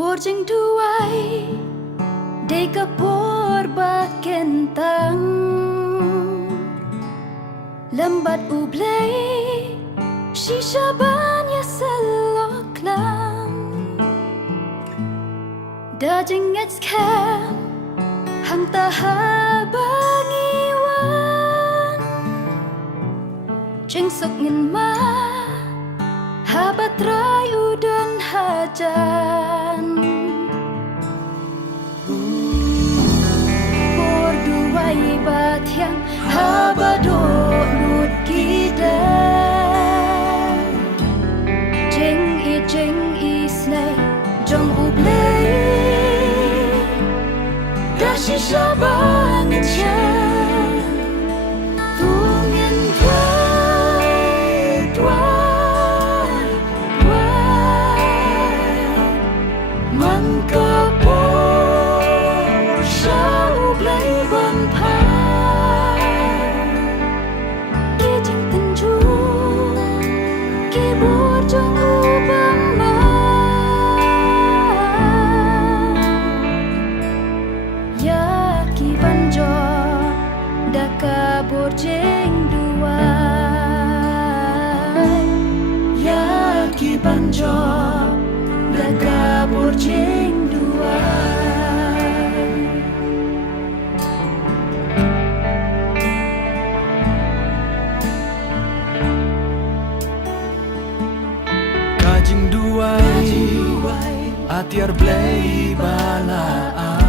Borjeng duai deka porbat kentang lambat ublay shisha banya selok lang dajeng ngetskem hang tahabang iwan jeng sok ngin ma habat rayu dan hajan borduai bat yang habado lut kita jeng i snai jong ublay dashi shabangin shan tungin twai man kapor sha ublay ban phai ki jing tenju ki bor jong ubam ma ya ki banjo daka borjeng duai ya ki banjo daka borjeng duai kajing duai atiar blay balaan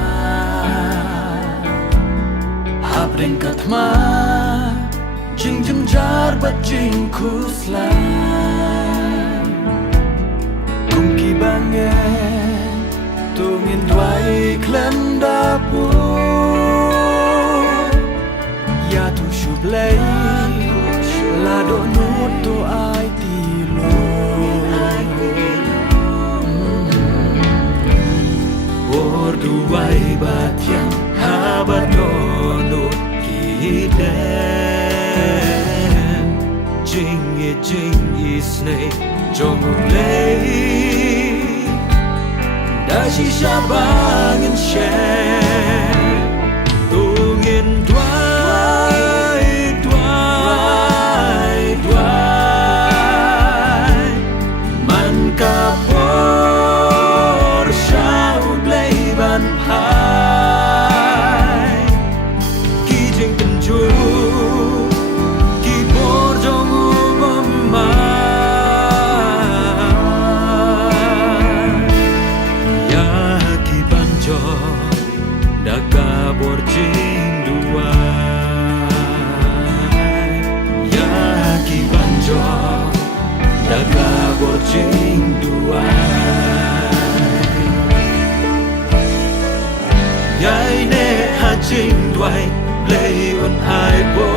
habring katma jing jim jar bat jing kuslan kungki bange tungin duai klem dapu ya tu shublay lado nut to ai tilo borduai bat yang habadonut kiden jing isnei jonglei dashi shabangin shen tungin duai man kapor shau blay ban phai ki jing tenju ki bor jong ubam ma ya ki banjo daga borjing duai ya ki banjo daga borjing duai yai ne ha jing duai lay on ai bo